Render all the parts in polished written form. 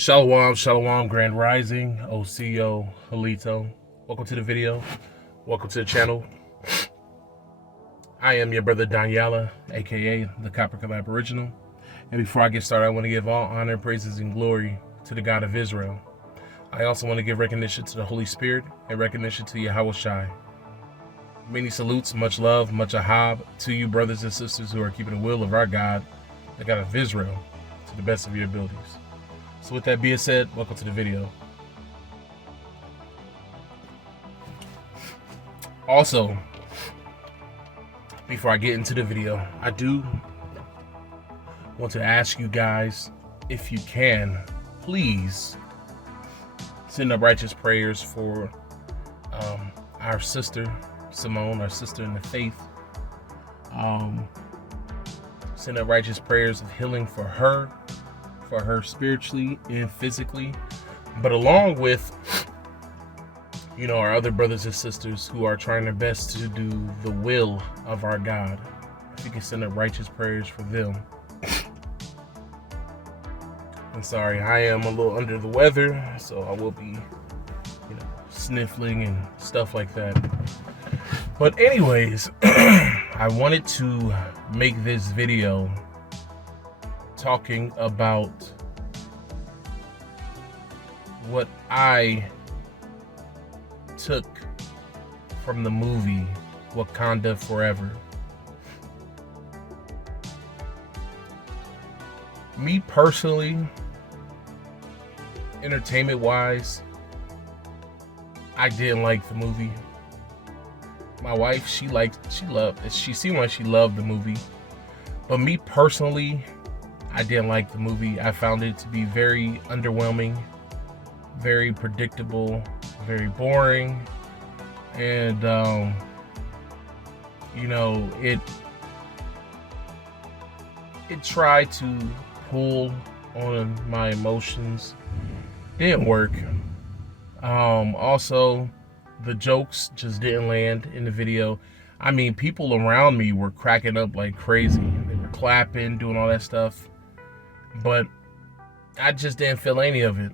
Shalom, shalom, grand rising, OCO, Halito. Welcome to the video. Welcome to the channel. I am your brother Daniela, aka the Copper Collab Original. And before I get started, I want to give all honor, praises, and glory to the God of Israel. I also want to give recognition to the Holy Spirit and recognition to Yahweh Shai. Many salutes, much love, much ahab to you brothers and sisters who are keeping the will of our God, the God of Israel, to the best of your abilities. So with that being said, welcome to the video. Also, before I get into the video, I do want to ask you guys, if you can, please send up righteous prayers for our sister, Simone, our sister in the faith. Send up righteous prayers of healing for her spiritually and physically, but along with, our other brothers and sisters who are trying their best to do the will of our God. If you can send up righteous prayers for them. I'm sorry, I am a little under the weather, so I will be, sniffling and stuff like that. But anyways, I wanted to make this video talking about what I took from the movie Wakanda Forever. Me personally, entertainment wise, I didn't like the movie. My wife, she seemed like she loved the movie. But me personally, I didn't like the movie. I found it to be very underwhelming, very predictable, very boring, and it tried to pull on my emotions. Didn't work. Also, the jokes just didn't land in the video. I mean, people around me were cracking up like crazy. They were clapping, doing all that stuff. But I just didn't feel any of it,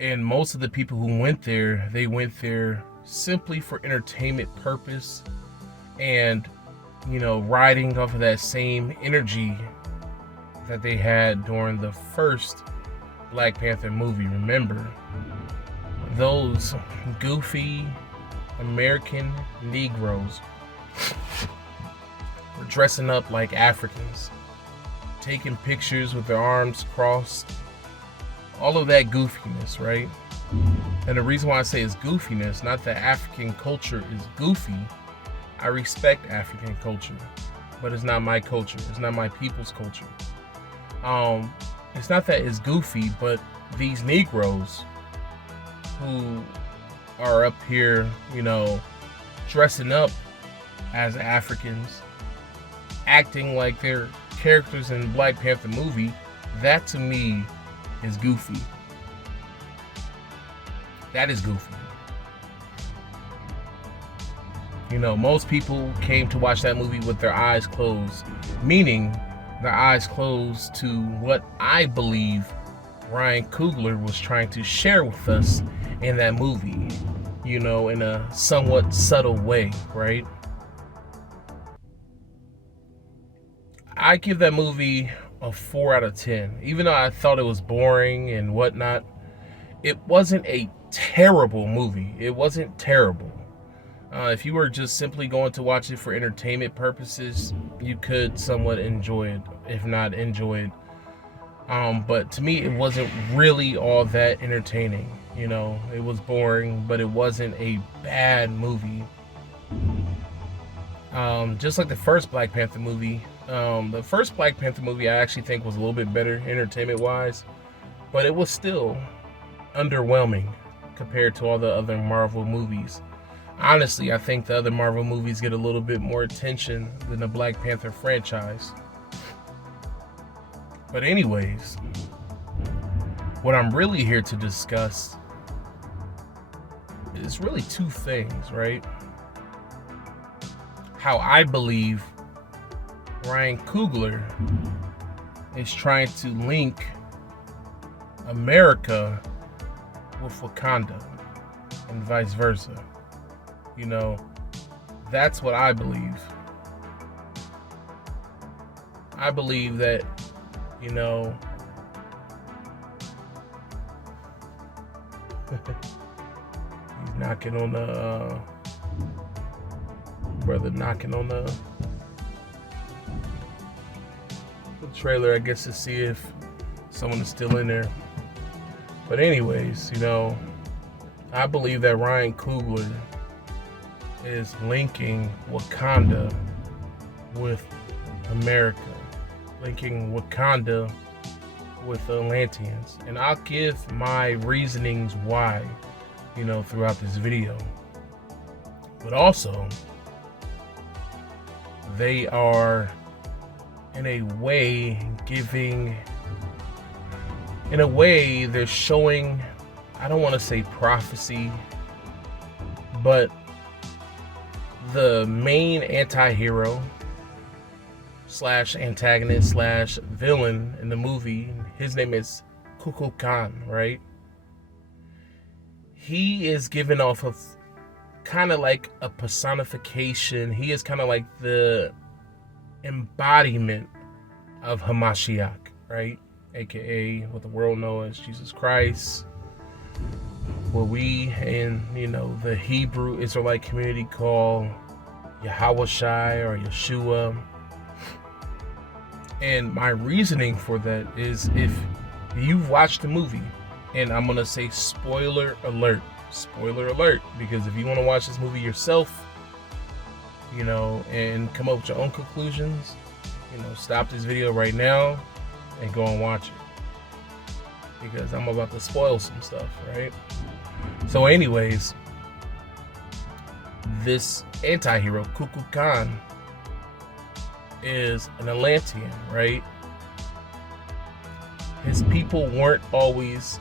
And most of the people who went there, they went there simply for entertainment purpose and, riding off of that same energy that they had during the first Black Panther movie. Remember, those goofy American Negroes were dressing up like Africans, taking pictures with their arms crossed, all of that goofiness, right? And the reason why I say it's goofiness, not that African culture is goofy. I respect African culture, but it's not my culture. It's not my people's culture. It's not that it's goofy, but these Negroes who are up here, dressing up as Africans, acting like they're characters in the Black Panther movie, that to me is goofy. That is goofy. Most people came to watch that movie with their eyes closed, meaning their eyes closed to what I believe Ryan Coogler was trying to share with us in that movie, in a somewhat subtle way, right? I give that movie a 4 out of 10. Even though I thought it was boring and whatnot, it wasn't a terrible movie. It wasn't terrible. If you were just simply going to watch it for entertainment purposes, you could somewhat enjoy it, if not enjoy it. But to me, it wasn't really all that entertaining. It was boring, but it wasn't a bad movie. Just like the first Black Panther movie. The first Black Panther movie I actually think was a little bit better entertainment-wise, but it was still underwhelming compared to all the other Marvel movies. Honestly, I think the other Marvel movies get a little bit more attention than the Black Panther franchise. But anyways, what I'm really here to discuss is really two things, right? How I believe Ryan Coogler is trying to link America with Wakanda and vice versa. You know, that's what I believe. I believe that, you know, he's knocking on the brother knocking on the trailer, I guess, to see if someone is still in there. But anyways, you know, I believe that Ryan Coogler is linking Wakanda with America, linking Wakanda with the Atlanteans. And I'll give my reasonings why, you know, throughout this video. But also, they are in a way they're showing, I don't want to say prophecy, but the main anti-hero slash antagonist slash villain in the movie, his name is Coogler, right? He is given off of kind of like a personification. He is kind of like the embodiment of Hamashiach, right? AKA what the world knows as Jesus Christ, what we in, you know, the Hebrew Israelite community call Yahweh or Yeshua. And my reasoning for that is, if you've watched the movie, and I'm gonna say spoiler alert, because if you want to watch this movie yourself, you know, and come up with your own conclusions, you know, stop this video right now and go and watch it, because I'm about to spoil some stuff, right? So anyways, this anti-hero, Coogler, is an Atlantean, right? His people weren't always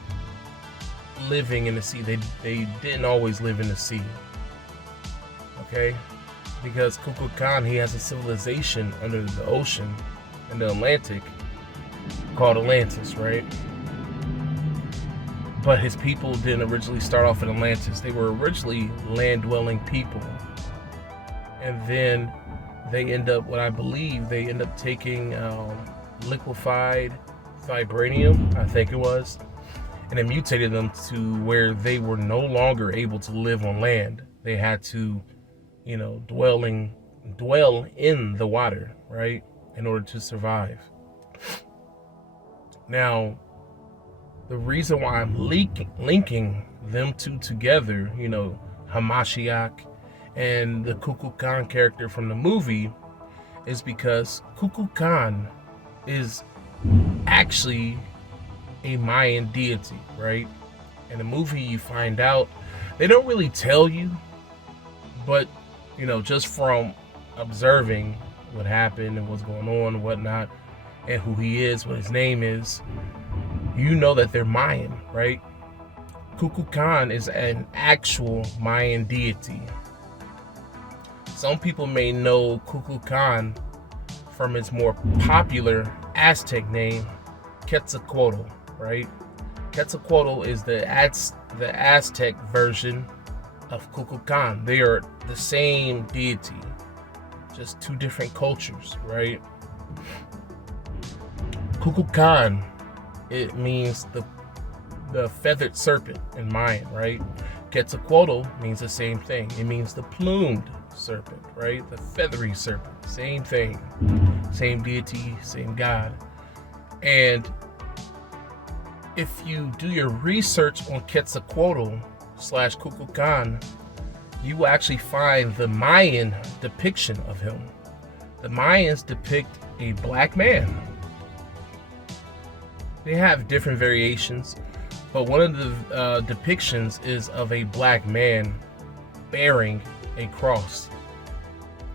living in the sea. They didn't always live in the sea, okay? Because Coogler, he has a civilization under the ocean in the Atlantic called Atlantis, right? But his people didn't originally start off in Atlantis. They were originally land-dwelling people. And then they end up, what I believe, they end up taking liquefied vibranium, I think it was, and it mutated them to where they were no longer able to live on land. They had to, you know, dwell in the water, right, in order to survive. Now, the reason why I'm linking them two together, you know, Hamashiach and the Coogler character from the movie, is because Coogler is actually a Mayan deity, right? In the movie, you find out, they don't really tell you, but, you know, just from observing what happened and what's going on and whatnot, and who he is, what his name is, you know that they're Mayan, right? Coogler is an actual Mayan deity. Some people may know Coogler from its more popular Aztec name, Quetzalcoatl, right? Quetzalcoatl is the Aztec version of Coogler. They are the same deity, just two different cultures, right? Coogler, it means the feathered serpent in Mayan, right? Quetzalcoatl means the same thing. It means the plumed serpent, right? The feathery serpent, same thing, same deity, same god. And if you do your research on Quetzalcoatl / Coogler, you will actually find the Mayan depiction of him. The Mayans depict a black man. They have different variations, but one of the depictions is of a black man bearing a cross,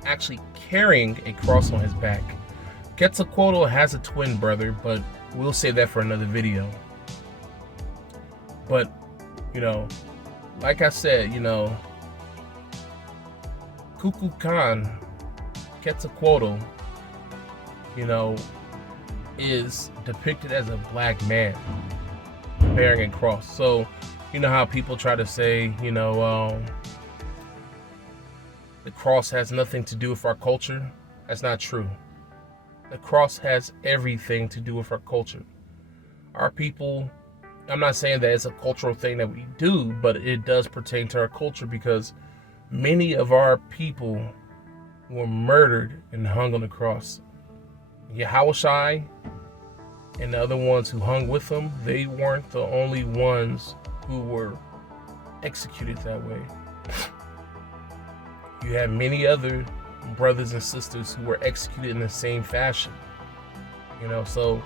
actually carrying a cross on his back. Quetzalcoatl has a twin brother, but we'll save that for another video. But, you know, like I said, you know, Coogler, Quetzalcoatl, you know, is depicted as a black man bearing a cross. So, you know how people try to say, the cross has nothing to do with our culture? That's not true. The cross has everything to do with our culture. Our people, I'm not saying that it's a cultural thing that we do, but it does pertain to our culture because many of our people were murdered and hung on the cross. Yahushua and the other ones who hung with him, they weren't the only ones who were executed that way. You had many other brothers and sisters who were executed in the same fashion. So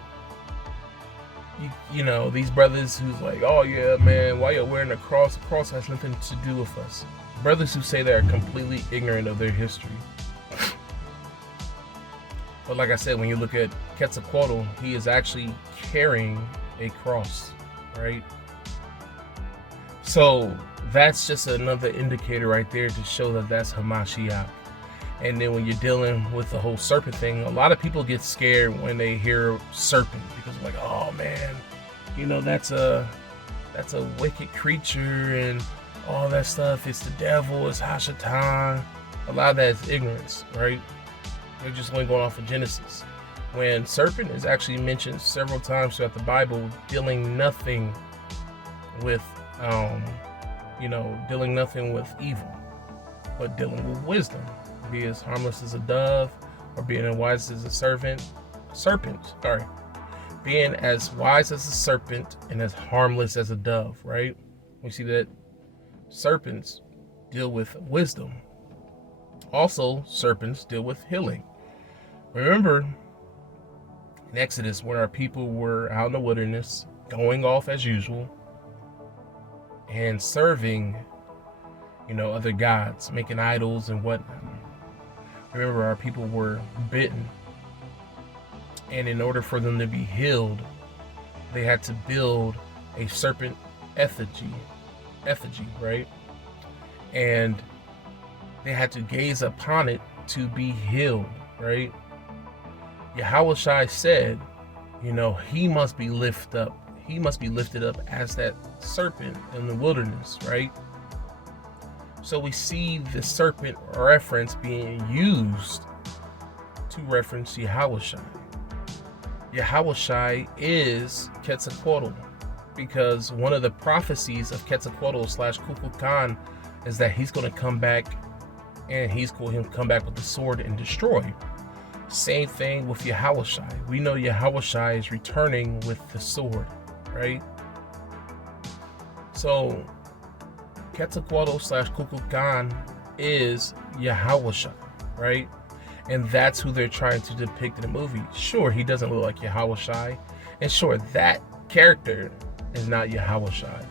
these brothers who's like, oh yeah, man, why you're wearing a cross? The cross has nothing to do with us. Brothers who say they are completely ignorant of their history. But like I said, when you look at Quetzalcoatl, he is actually carrying a cross, right? So that's just another indicator right there to show that that's Hamashiach. And then when you're dealing with the whole serpent thing, a lot of people get scared when they hear serpent because they're like, oh man, that's a wicked creature and all that stuff. It's the devil, it's Hashatan. A lot of that is ignorance, right? They're just only going off of Genesis. When serpent is actually mentioned several times throughout the Bible, dealing nothing with evil, but dealing with wisdom. Be as harmless as a dove, or being as wise as a serpent. Being as wise as a serpent and as harmless as a dove, right? We see that serpents deal with wisdom. Also, serpents deal with healing. Remember in Exodus when our people were out in the wilderness, going off as usual, and serving, other gods, making idols and whatnot. Remember, our people were bitten. And in order for them to be healed, they had to build a serpent effigy, right? And they had to gaze upon it to be healed, right? Yahushua said, he must be lifted up. He must be lifted up as that serpent in the wilderness, right? So we see the serpent reference being used to reference Yahushua. Yahushua is Quetzalcoatl because one of the prophecies of Quetzalcoatl / Kukulkan is that he's going to come back and he's going to come back with the sword and destroy. Same thing with Yahushua. We know Yahushua is returning with the sword, right? So Quetzalcoatl / Kukulkan is Yahushua, right? And that's who they're trying to depict in the movie. Sure, he doesn't look like Yahushua, and sure, that character is not Yahushua.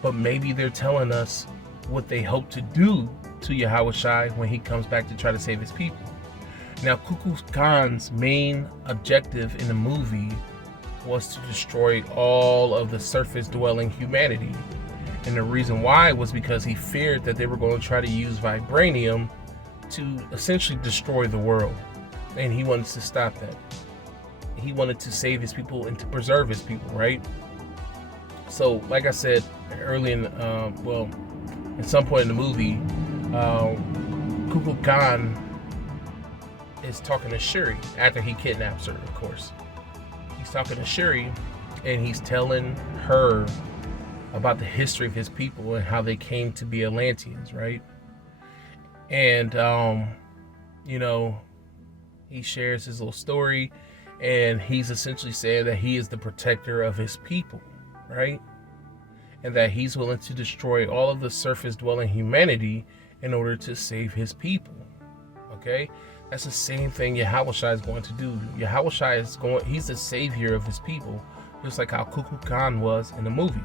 But maybe they're telling us what they hope to do to Yahushua when he comes back to try to save his people. Now, Kukulkan's main objective in the movie was to destroy all of the surface-dwelling humanity. And the reason why was because he feared that they were going to try to use vibranium to essentially destroy the world. And he wanted to stop that. He wanted to save his people and to preserve his people, right? So, like I said early in, at some point in the movie, Kukulkan is talking to Shuri after he kidnaps her, of course. He's talking to Shuri and he's telling her about the history of his people and how they came to be Atlanteans, right? And, he shares his little story and he's essentially saying that he is the protector of his people, right? And that he's willing to destroy all of the surface-dwelling humanity in order to save his people, okay? That's the same thing Yahushua is going to do. Yahushua he's the savior of his people, just like how Kukulkan was in the movie.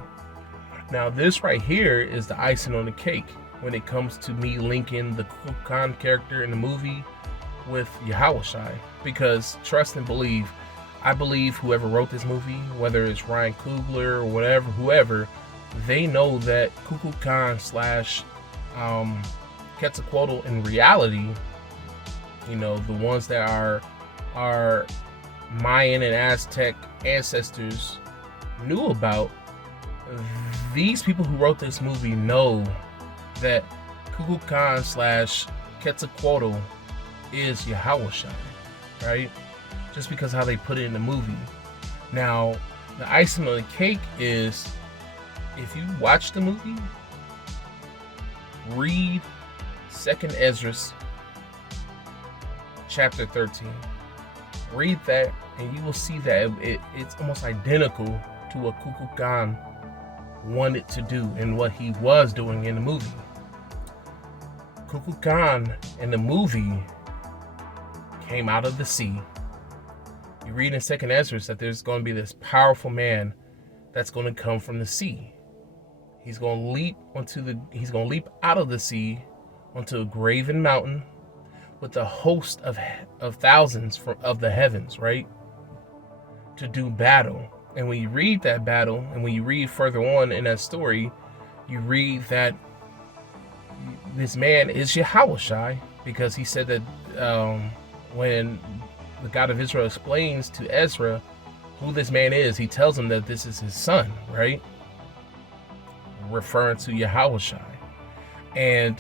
Now, this right here is the icing on the cake when it comes to me linking the Kukulkan character in the movie with Yahushua, because trust and believe, I believe whoever wrote this movie, whether it's Ryan Coogler or whatever, whoever, they know that Kukulkan / Quetzalcoatl in reality, the ones that are Mayan and Aztec ancestors knew about, these people who wrote this movie know that Kukulkan / Quetzalcoatl is Yahushua, right? Just because how they put it in the movie. Now, the icing on the cake is, if you watch the movie, read 2nd Ezra chapter 13. Read that and you will see that it's almost identical to what Kukulkan wanted to do and what he was doing in the movie. Kukulkan in the movie came out of the sea. You read in 2nd Ezra that there's going to be this powerful man that's going to come from the sea. He's going to leap out of the sea onto a graven mountain with a host of thousands of the heavens, right? To do battle. And when you read that battle, and when you read further on in that story, you read that this man is Yahushua, because he said that when the God of Israel explains to Ezra who this man is, he tells him that this is his son, right? Referring to Yahushua. And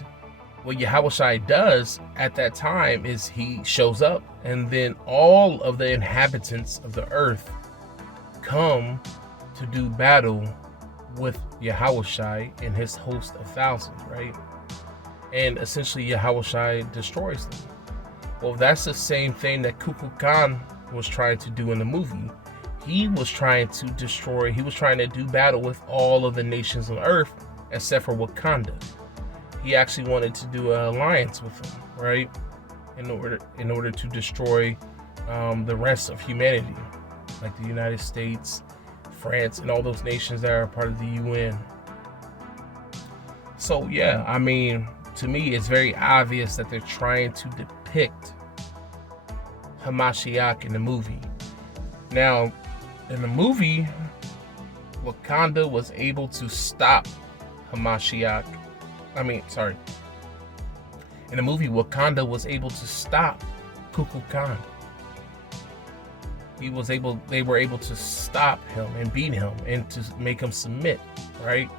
what Yahushua does at that time is he shows up, and then all of the inhabitants of the earth come to do battle with Yahushua and his host of thousands, right? And essentially Yahushua destroys them. Well, that's the same thing that Kukulkan was trying to do in the movie. He was trying to do battle with all of the nations on earth except for Wakanda. He actually wanted to do an alliance with them, right? In order to destroy the rest of humanity, like the United States, France, and all those nations that are part of the UN. So yeah, I mean, to me, it's very obvious that they're trying to depict Hamashiach in the movie. Now, in the movie, Wakanda was able to stop Hamashiach. In the movie, Wakanda was able to stop Kukulkan. They were able to stop him and beat him and to make him submit, right?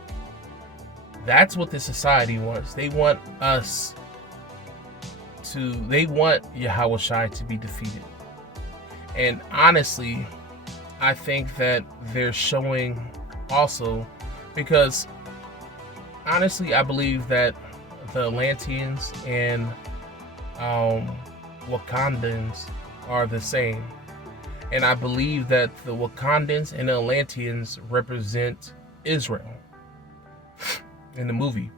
That's what the society wants. They want Yahushua to be defeated. And honestly, I think that they're showing also, because honestly, I believe that the Atlanteans and Wakandans are the same. And I believe that the Wakandans and the Atlanteans represent Israel in the movie.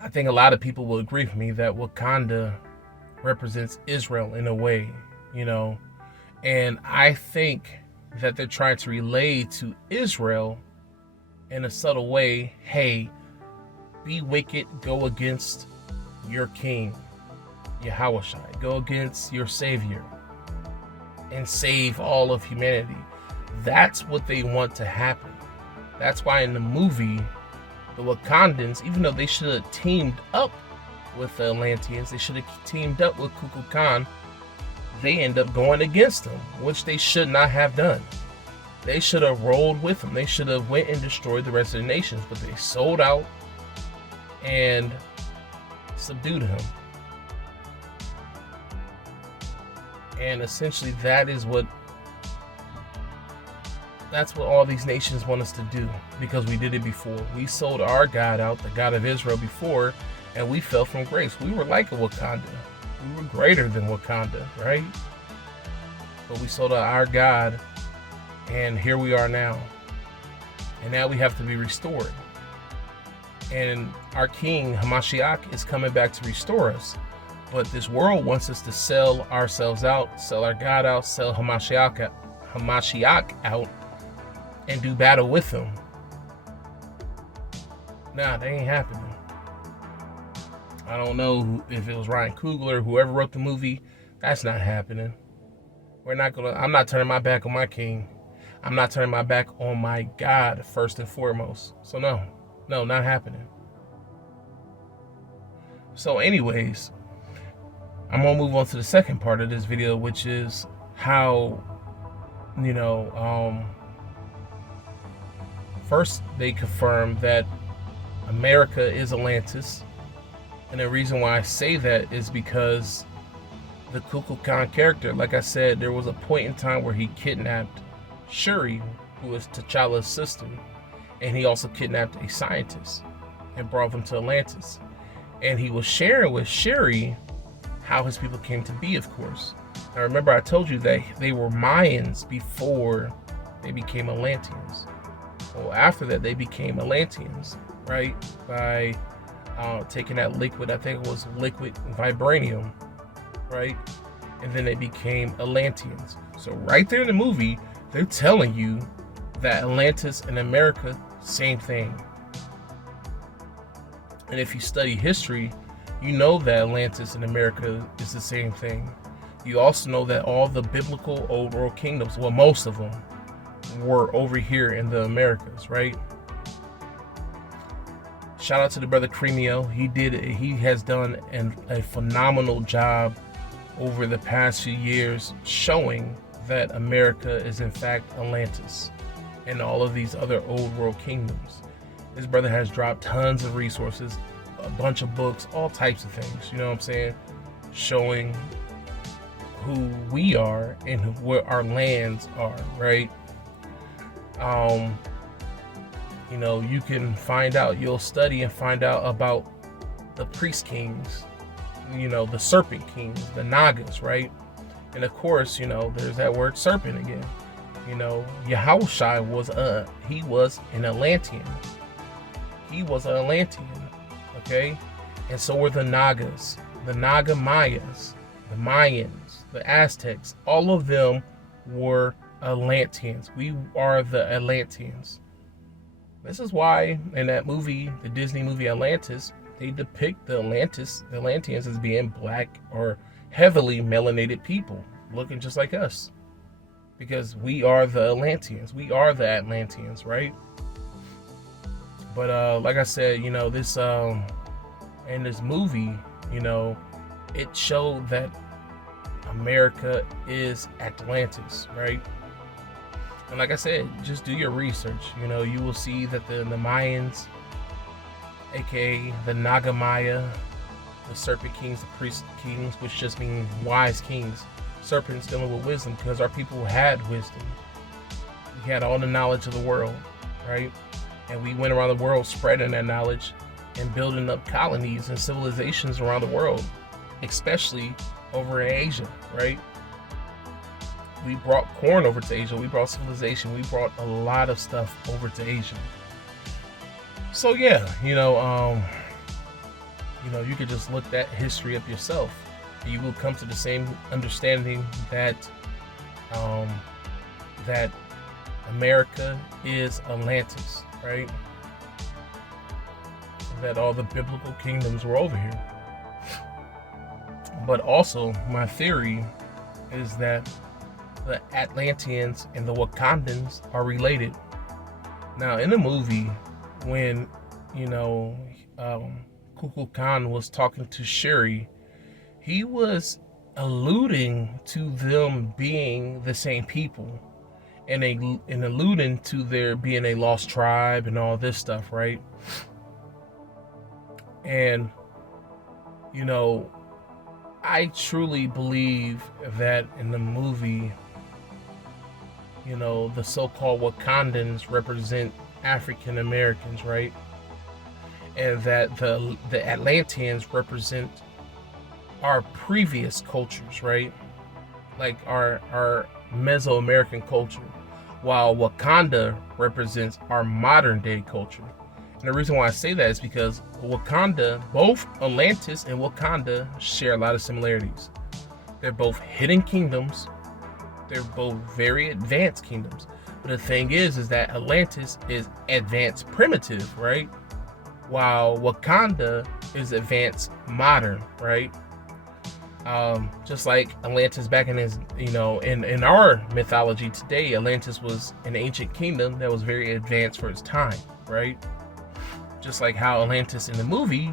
I think a lot of people will agree with me that Wakanda represents Israel in a way, you know. And I think that they're trying to relay to Israel in a subtle way, hey, be wicked, go against your king, Yahushua. Go against your savior and save all of humanity. That's what they want to happen. That's why in the movie, the Wakandans, even though they should have teamed up with the Atlanteans, they should have teamed up with Kukulkan, they end up going against them, which they should not have done. They should have rolled with them. They should have went and destroyed the rest of the nations, but they sold out and subdued him. And essentially that's what all these nations want us to do, because we did it before. We sold our God out, the God of Israel, before, and we fell from grace. We were like a Wakanda. We were greater than Wakanda, right? But we sold out our God, and here we are now. And now we have to be restored. And our King, Hamashiach, is coming back to restore us. But this world wants us to sell ourselves out, sell our God out, sell Hamashiach out, and do battle with him. Nah, that ain't happening. I don't know if it was Ryan Coogler, whoever wrote the movie. That's not happening. I'm not turning my back on my king. I'm not turning my back on my God first and foremost. So no, not happening. So anyways, I'm gonna move on to the second part of this video, which is how, you know, first they confirmed that America is Atlantis. And the reason why I say that is because the Kukulkan character, like I said, there was a point in time where he kidnapped Shuri, who is T'Challa's sister, and he also kidnapped a scientist and brought them to Atlantis. And he was sharing with Shuri how his people came to be, of course. Now remember, I told you that they were Mayans before they became Atlanteans. Well, after that, they became Atlanteans, right? By taking that liquid, I think it was liquid vibranium, right? And then they became Atlanteans. So right there in the movie, they're telling you that Atlantis and America, same thing. And if you study history, you know that Atlantis and America is the same thing. You also know that all the biblical old world kingdoms, well, most of them, were over here in the Americas, right? Shout out to the brother Cremio. He has done a phenomenal job over the past few years showing that America is in fact Atlantis and all of these other old world kingdoms. This brother has dropped tons of resources, a bunch of books, all types of things, you know what I'm saying? Showing who we are and where our lands are, right? You know, you can find out, you'll study and find out about the priest kings, you know, the serpent kings, the Nagas, right? And of course, you know, there's that word serpent again. You know, Yahushua was an Atlantean. He was an Atlantean, okay? And so were the Nagas, the Naga Mayas, the Mayans, the Aztecs. All of them were Atlanteans. We are the Atlanteans. This is why in that movie, the Disney movie Atlantis, they depict the Atlanteans as being black or heavily melanated people, looking just like us. Because we are the Atlanteans. We are the Atlanteans, right? But like I said, you know, this in this movie, you know, it showed that America is Atlantis, right? And like I said, just do your research. You know, you will see that the Mayans, aka the Naga Maya, the Serpent Kings, the Priest Kings, which just means wise kings. Serpents dealing with wisdom because our people had wisdom. We had all the knowledge of the world, right? And we went around the world spreading that knowledge and building up colonies and civilizations around the world, especially over in Asia, right? We brought corn over to Asia. We brought civilization. We brought a lot of stuff over to Asia. So yeah, you know, you could just look that history up yourself. And you will come to the same understanding that that America is Atlantis, right? That all the biblical kingdoms were over here. But also, my theory is that the Atlanteans and the Wakandans are related. Now, in the movie, when, you know, Kukulkan was talking to Shuri, he was alluding to them being the same people and alluding to there being a lost tribe and all this stuff, right? And, you know, I truly believe that in the movie, you know, the so-called Wakandans represent African Americans, right? And that the Atlanteans represent our previous cultures, right? Like our Mesoamerican culture, while Wakanda represents our modern day culture. And the reason why I say that is because Wakanda, both Atlantis and Wakanda, share a lot of similarities. They're both hidden kingdoms. They're both very advanced kingdoms. But the thing is that Atlantis is advanced primitive, right? While Wakanda is advanced modern, right? Just like Atlantis back in his, you know, in our mythology today, Atlantis was an ancient kingdom that was very advanced for its time, right? Just like how Atlantis in the movie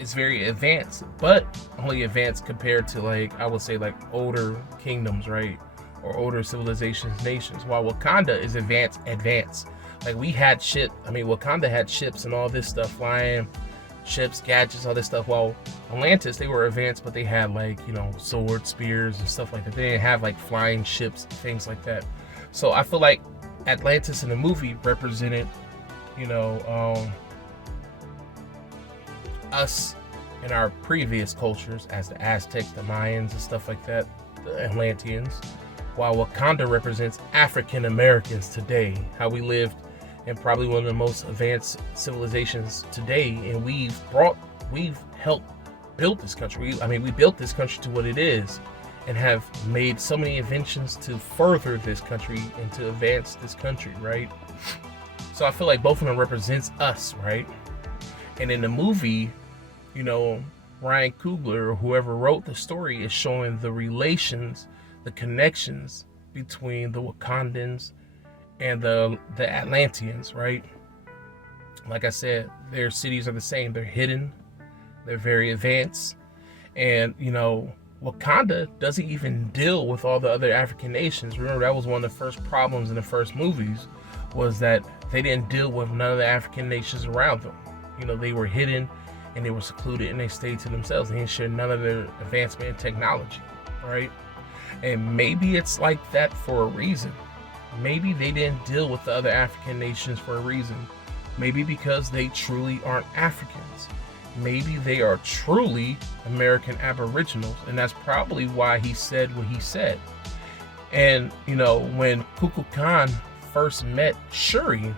is very advanced, but only advanced compared to, like, I would say, like older kingdoms, right? or older civilizations nations, while Wakanda is advanced. Like we had Wakanda had ships and all this stuff, flying ships, gadgets, all this stuff. While Atlantis, they were advanced, but they had like, swords, spears, and stuff like that. They didn't have like flying ships, things like that. So I feel like Atlantis in the movie represented, us in our previous cultures as the Aztecs, the Mayans, and stuff like that, the Atlanteans, while Wakanda represents African Americans today, how we lived in probably one of the most advanced civilizations today, and we've helped build this country. We built this country to what it is, and have made so many inventions to further this country and to advance this country, right? So I feel like both of them represents us, right? And in the movie, Ryan Coogler or whoever wrote the story is showing the relations, the connections between the Wakandans and the Atlanteans, right? Like I said, their cities are the same. They're hidden. They're very advanced. And, Wakanda doesn't even deal with all the other African nations. Remember, that was one of the first problems in the first movies, was that they didn't deal with none of the African nations around them. They were hidden and they were secluded and they stayed to themselves. They didn't share none of their advancement in technology, right? And maybe it's like that for a reason. Maybe they didn't deal with the other African nations for a reason. Maybe because they truly aren't Africans. Maybe they are truly American Aboriginals, and that's probably why he said what he said. And, when Kukulkan Khan first met Shuri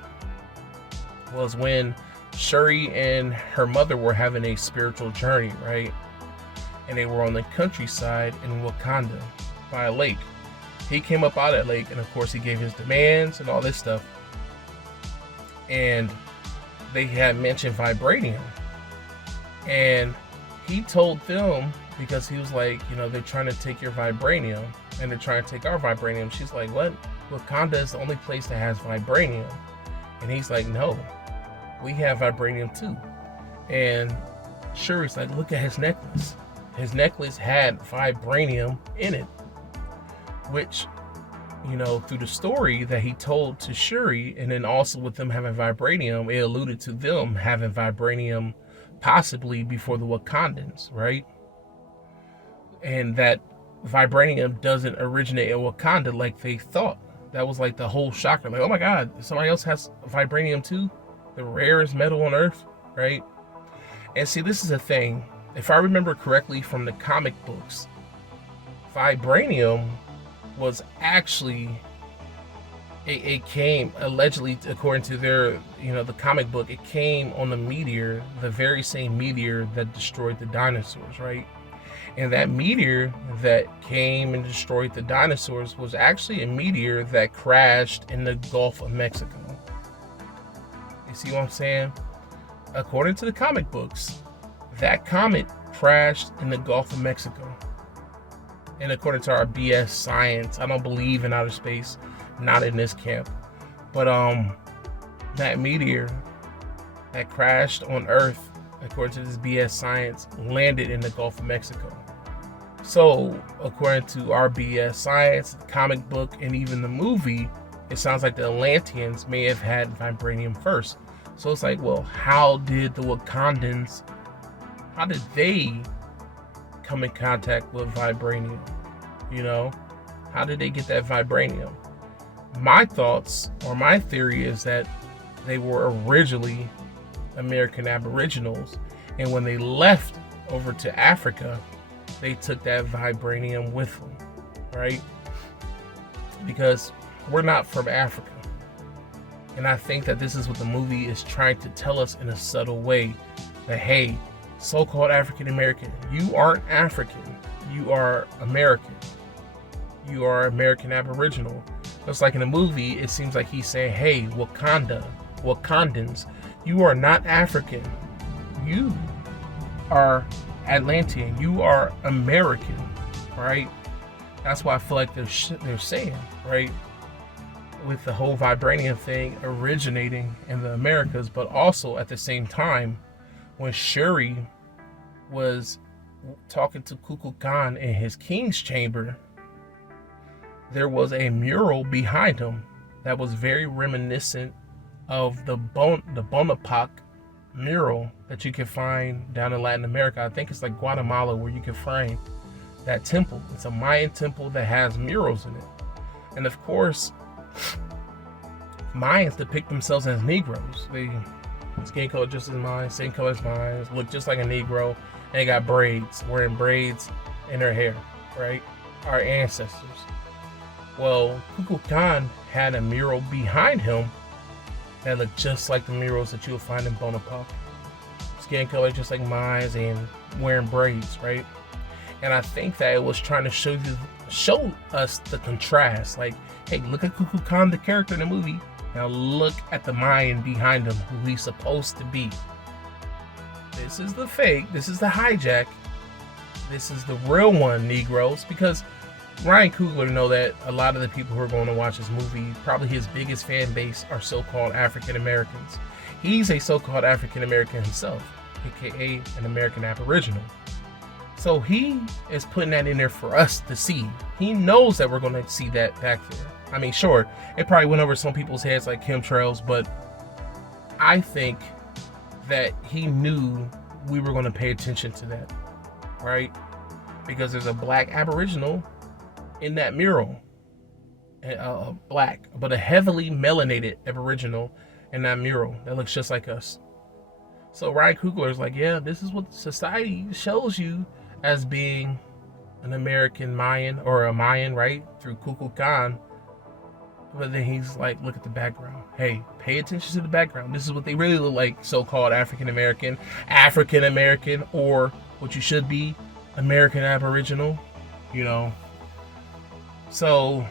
was when Shuri and her mother were having a spiritual journey, right? And they were on the countryside in Wakanda by a lake. He came up out of that lake, and of course he gave his demands and all this stuff. And they had mentioned vibranium. And he told them, because he was like, they're trying to take your vibranium, and they're trying to take our vibranium. She's like, what? Wakanda is the only place that has vibranium. And he's like, no, we have vibranium too. And Shuri's like, look at his necklace. His necklace had vibranium in it, which, through the story that he told to Shuri, and then also with them having vibranium, it alluded to them having vibranium possibly before the Wakandans, right? And that vibranium doesn't originate in Wakanda like they thought. That was like the whole shocker. Like, oh my God, somebody else has vibranium too? The rarest metal on Earth, right? And see, this is a thing. If I remember correctly from the comic books, vibranium was actually, it came allegedly, according to their, the comic book, it came on the meteor, the very same meteor that destroyed the dinosaurs, right? And that meteor that came and destroyed the dinosaurs was actually a meteor that crashed in the Gulf of Mexico. You see what I'm saying? According to the comic books, that comet crashed in the Gulf of Mexico. And according to our BS science, I don't believe in outer space, not in this camp. But that meteor that crashed on Earth, according to this BS science, landed in the Gulf of Mexico. So, according to our BS science, the comic book, and even the movie, it sounds like the Atlanteans may have had vibranium first. So it's like, well, how did the Wakandans, how did they come in contact with vibranium? How did they get that vibranium? My thoughts, or my theory, is that they were originally American Aboriginals, and when they left over to Africa, they took that vibranium with them, right? Because we're not from Africa. And I think that this is what the movie is trying to tell us in a subtle way, that, hey, so-called African American, you aren't African, you are American. You are American Aboriginal. Just like in the movie, it seems like he's saying, hey, Wakandans, you are not African. You are Atlantean. You are American, right? That's why I feel like they're saying, right? With the whole vibranium thing originating in the Americas, but also at the same time, when Shuri was talking to Kukulkan in his king's chamber, there was a mural behind him that was very reminiscent of the Bonaparte mural that you can find down in Latin America. I think it's like Guatemala where you can find that temple. It's a Mayan temple that has murals in it. And of course, Mayans depict themselves as Negroes. They skin color just as mine, same color as mine, look just like a Negro, and they got braids, wearing braids in their hair, right? Our ancestors. Well, Kukulkan Khan had a mural behind him that looked just like the murals that you'll find in Bonaparte. Skin color just like mine and wearing braids, right? And I think that it was trying to show us the contrast. Like, hey, look at Kukulkan Khan, the character in the movie. Now look at the Mayan behind him, who he's supposed to be. This is the fake. This is the hijack. This is the real one, Negroes. Because Ryan Coogler know that a lot of the people who are going to watch this movie, probably his biggest fan base, are so-called African Americans. He's a so-called African American himself, aka an American Aboriginal. So he is putting that in there for us to see. He knows that we're going to see that back there. I mean, sure, it probably went over some people's heads like chemtrails, but I think that he knew we were going to pay attention to that, right? Because there's a black Aboriginal in that mural. Black, but a heavily melanated Aboriginal in that mural that looks just like us. So Ryan Coogler is like, yeah, this is what society shows you as being an American Mayan or a Mayan, right? Through Kukulkan Khan. But then he's like, look at the background. Hey, pay attention to the background. This is what they really look like, so-called African American, or what you should be, American Aboriginal, you know. So,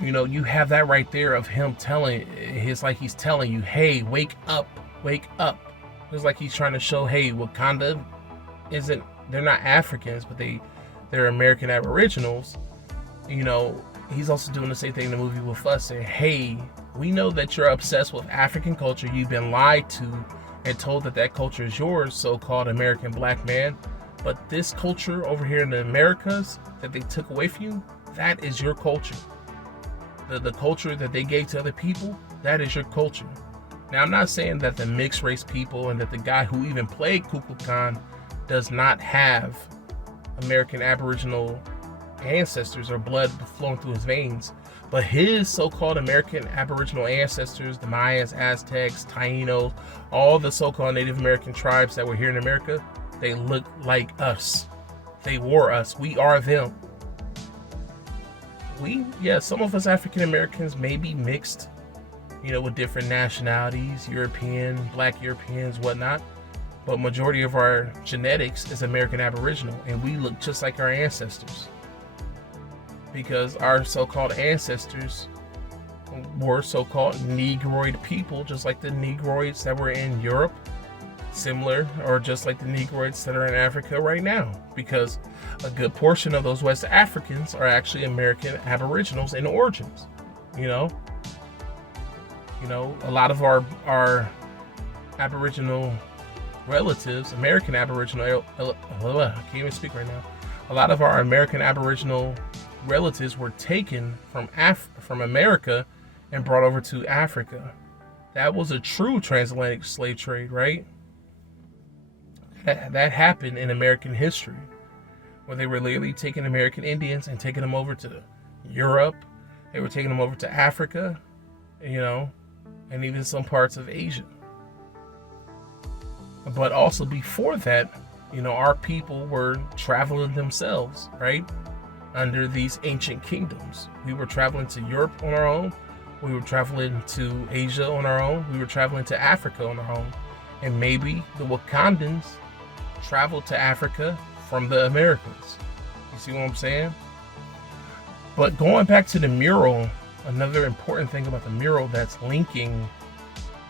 you know, you have that right there of him he's telling you, hey, wake up. It's like he's trying to show, hey, Wakanda they're not Africans, but they're American Aboriginals. You know, he's also doing the same thing in the movie with us, saying, hey, we know that you're obsessed with African culture. You've been lied to and told that culture is yours, so-called American black man. But this culture over here in the Americas that they took away from you, that is your culture. The culture that they gave to other people, that is your culture. Now, I'm not saying that the mixed race people and that the guy who even played Kukulkan Khan does not have American Aboriginal ancestors or blood flowing through his veins, but his so-called American Aboriginal ancestors, the Mayans, Aztecs, Tainos, all the so-called Native American tribes that were here in America, they look like us. They were us. We are them. Some of us African Americans may be mixed, you know, with different nationalities, European, black Europeans, whatnot. But majority of our genetics is American Aboriginal, and we look just like our ancestors. Because our so-called ancestors were so-called Negroid people, just like the Negroids that were in Europe, similar, or just like the Negroids that are in Africa right now. Because a good portion of those West Africans are actually American Aboriginals in origins. You know, a lot of our Aboriginal relatives, American Aboriginal, I can't even speak right now. A lot of our American Aboriginal relatives were taken from America and brought over to Africa. That was a true transatlantic slave trade, right? That happened in American history, where they were literally taking American Indians and taking them over to Europe. They were taking them over to Africa, you know, and even some parts of Asia. But also before that, you know, our people were traveling themselves, right? Under these ancient kingdoms. We were traveling to Europe on our own. We were traveling to Asia on our own. We were traveling to Africa on our own. And maybe the Wakandans traveled to Africa from the Americans. You see what I'm saying? But going back to the mural, another important thing about the mural that's linking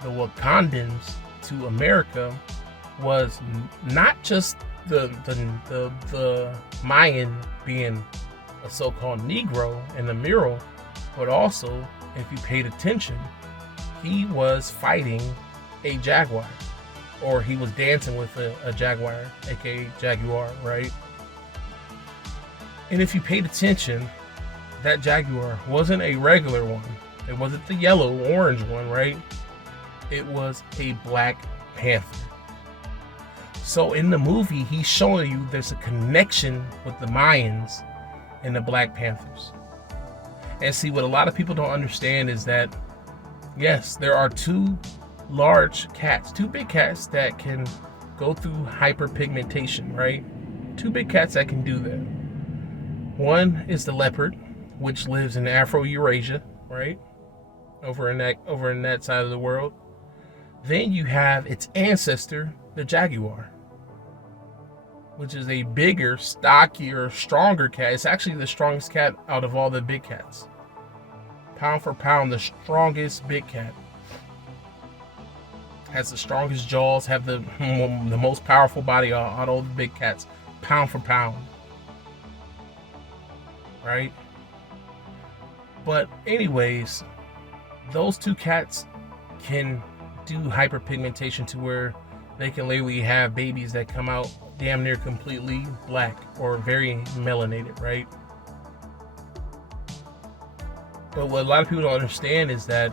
the Wakandans to America was not just the Mayan being a so-called Negro in the mural, but also, if you paid attention, he was fighting a jaguar, or he was dancing with a jaguar, aka jaguar, right? And if you paid attention, that jaguar wasn't a regular one. It wasn't the yellow, orange one, right? It was a Black Panther. So in the movie, he's showing you there's a connection with the Mayans and the Black Panthers. And see, what a lot of people don't understand is that, yes, there are two large cats, two big cats that can go through hyperpigmentation, right? Two big cats that can do that. One is the leopard, which lives in Afro-Eurasia, right? Over in that side of the world. Then you have its ancestor, the jaguar, which is a bigger, stockier, stronger cat. It's actually the strongest cat out of all the big cats. Pound for pound, the strongest big cat. Has the strongest jaws, have the most powerful body out of all the big cats. Pound for pound. Right? But anyways, those two cats can do hyperpigmentation to where they can literally have babies that come out damn near completely black or very melanated, right? But what a lot of people don't understand is that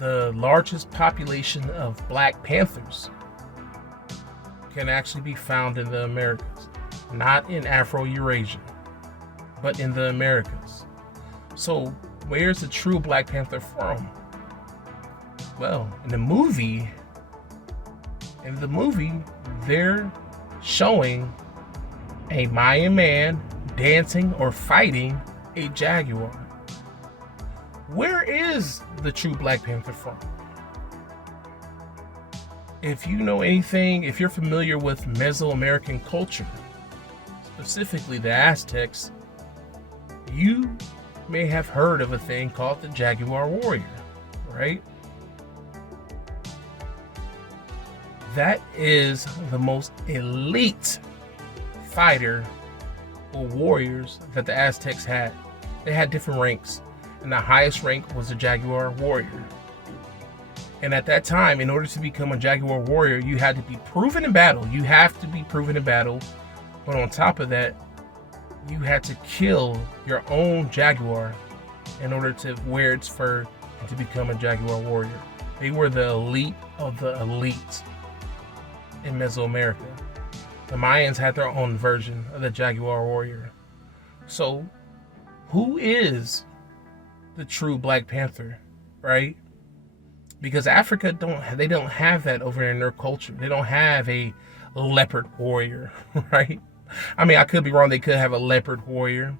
the largest population of Black Panthers can actually be found in the Americas, not in Afro-Eurasia, but in the Americas. So where's the true Black Panther from? Well, in the movie, they're showing a Mayan man dancing or fighting a jaguar. Where is the true Black Panther from? If you know anything, if you're familiar with Mesoamerican culture, specifically the Aztecs, you may have heard of a thing called the Jaguar Warrior, right? That is the most elite fighter or warriors that the Aztecs had. They had different ranks, and the highest rank was the Jaguar Warrior. And at that time, in order to become a Jaguar Warrior, you had to be proven in battle. You have to be proven in battle. But on top of that, you had to kill your own jaguar in order to wear its fur and to become a Jaguar Warrior. They were the elite of the elite in Mesoamerica. The Mayans had their own version of the Jaguar Warrior. So, who is the true Black Panther, right? Because Africa don't have that over in their culture. They don't have a leopard warrior, right? I mean, I could be wrong. They could have a leopard warrior,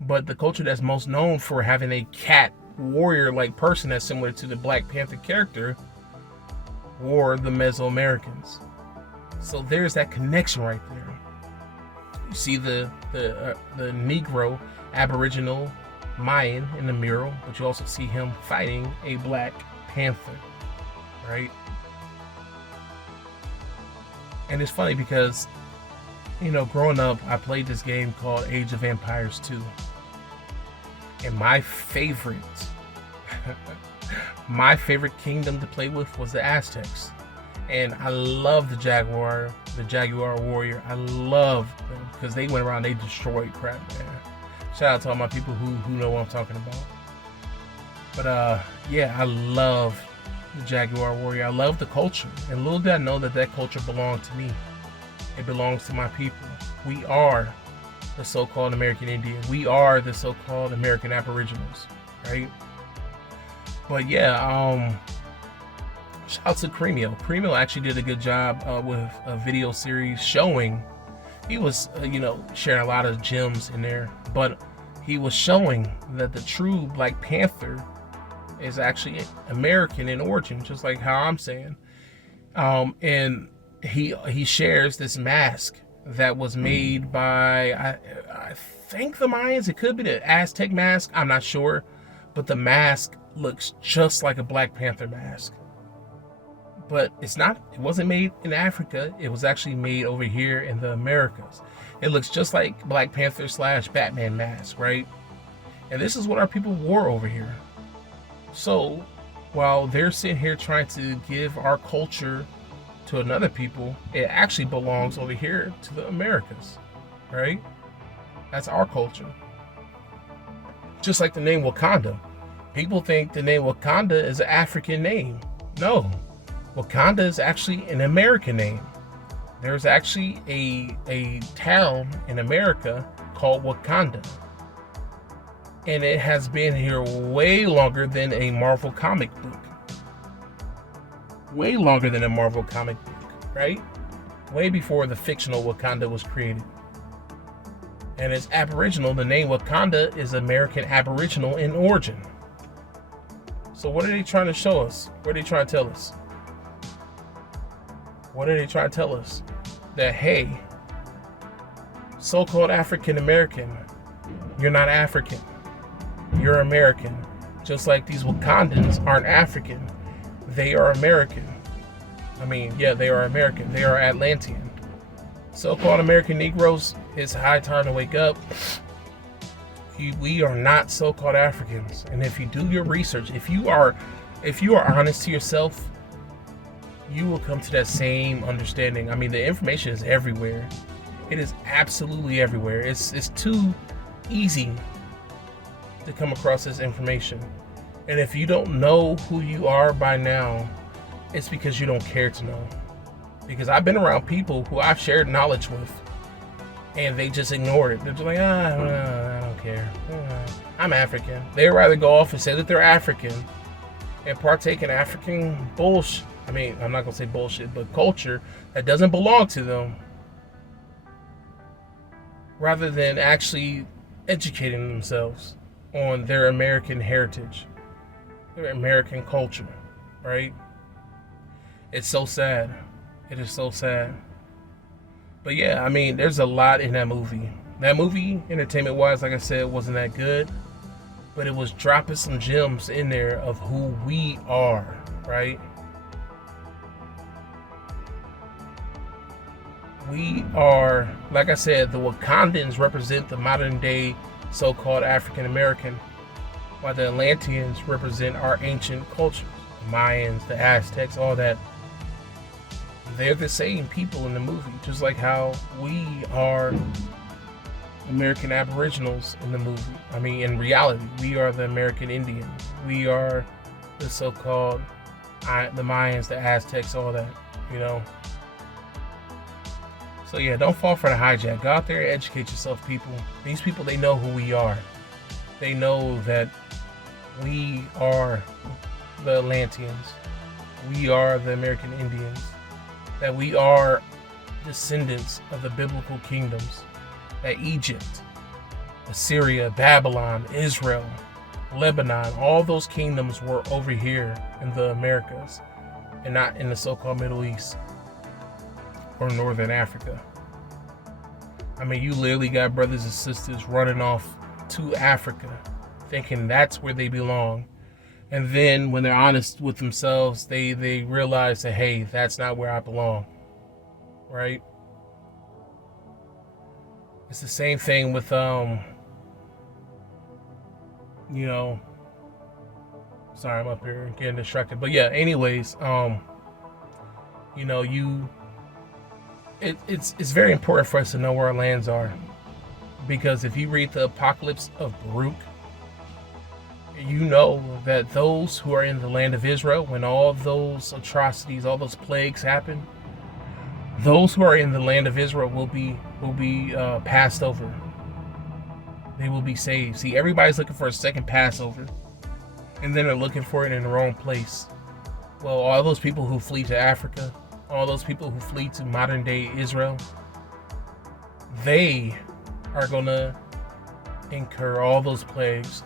but the culture that's most known for having a cat warrior-like person that's similar to the Black Panther character were the Mesoamericans. So there's that connection right there. You see the Negro Aboriginal Mayan in the mural, but you also see him fighting a Black Panther, right? And it's funny because, you know, growing up, I played this game called Age of Empires 2. And my favorite kingdom to play with was the Aztecs. And I love the Jaguar Warrior. I love them because they went around, they destroyed crap, man. Shout out to all my people who know what I'm talking about. But yeah, I love the Jaguar Warrior. I love the culture. And little did I know that culture belonged to me. It belongs to my people. We are the so-called American Indian. We are the so-called American Aboriginals, right? But yeah, shout out to Cremio. Cremio actually did a good job with a video series showing. He was, sharing a lot of gems in there, but he was showing that the true Black Panther is actually American in origin, just like how I'm saying. And he shares this mask that was made by I think the Mayans. It could be the Aztec mask. I'm not sure, but the mask looks just like a Black Panther mask. But it's not. It wasn't made in Africa. It was actually made over here in the Americas. It looks just like Black Panther / Batman mask, right? And this is what our people wore over here. So while they're sitting here trying to give our culture to another people, it actually belongs over here to the Americas, right? That's our culture. Just like the name Wakanda. People think the name Wakanda is an African name. No, Wakanda is actually an American name. There's actually a town in America called Wakanda. And it has been here way longer than a Marvel comic book. Way longer than a Marvel comic book, right? Way before the fictional Wakanda was created. And it's Aboriginal. The name Wakanda is American Aboriginal in origin. So what are they trying to show us? What are they trying to tell us? What are they trying to tell us? That, hey, so-called African American, you're not African. You're American. Just like these Wakandans aren't African. They are American. I mean, yeah, they are American. They are Atlantean. So-called American Negroes, it's high time to wake up. We are not so-called Africans. And if you do your research, if you are honest to yourself, you will come to that same understanding. I mean, the information is everywhere. It is absolutely everywhere. It's too easy to come across this information. And if you don't know who you are by now, it's because you don't care to know. Because I've been around people who I've shared knowledge with, and they just ignore it. They're just like, I don't care. I'm African. They'd rather go off and say that they're African and partake in African bullshit. I mean, I'm not going to say bullshit, but culture that doesn't belong to them, rather than actually educating themselves on their American heritage, their American culture, right? It's so sad. It is so sad. But yeah, I mean, there's a lot in that movie. That movie, entertainment-wise, like I said, wasn't that good, but it was dropping some gems in there of who we are, right? We are, like I said, the Wakandans represent the modern day so-called African American, while the Atlanteans represent our ancient cultures, the Mayans, the Aztecs, all that. They're the same people in the movie, just like how we are American Aboriginals in the movie. I mean, in reality, we are the American Indians. We are the so-called, the Mayans, the Aztecs, all that, you know. So yeah, don't fall for the hijack. Go out there and educate yourself, people. These people, they know who we are. They know that we are the Atlanteans. We are the American Indians. That we are descendants of the biblical kingdoms. That Egypt, Assyria, Babylon, Israel, Lebanon, all those kingdoms were over here in the Americas and not in the so-called Middle East or Northern Africa. I mean, you literally got brothers and sisters running off to Africa thinking that's where they belong. And then when they're honest with themselves, they realize that, hey, that's not where I belong, right? It's the same thing with, you know, sorry, I'm up here getting distracted. But yeah, anyways, you know, it's very important for us to know where our lands are. Because if you read the Apocalypse of Baruch, you know that those who are in the land of Israel, when all those atrocities, all those plagues happen, those who are in the land of Israel will be passed over. They will be saved. See, everybody's looking for a second Passover, and then they're looking for it in the wrong place. Well, all those people who flee to Africa, all those people who flee to modern day Israel, they are going to incur all those plagues,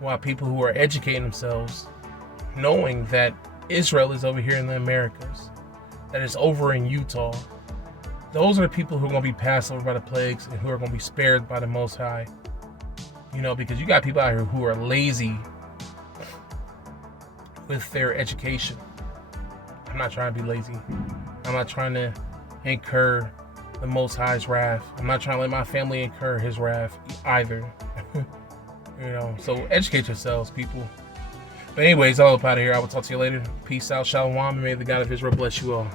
while people who are educating themselves, knowing that Israel is over here in the Americas, that is over in Utah, those are the people who are going to be passed over by the plagues and who are going to be spared by the Most High. You know, because you got people out here who are lazy with their education. I'm not trying to be lazy. I'm not trying to incur the Most High's wrath. I'm not trying to let my family incur his wrath either. You know, so educate yourselves, people. But anyways, all up out of here. I will talk to you later. Peace out, shalom, and may the God of Israel bless you all.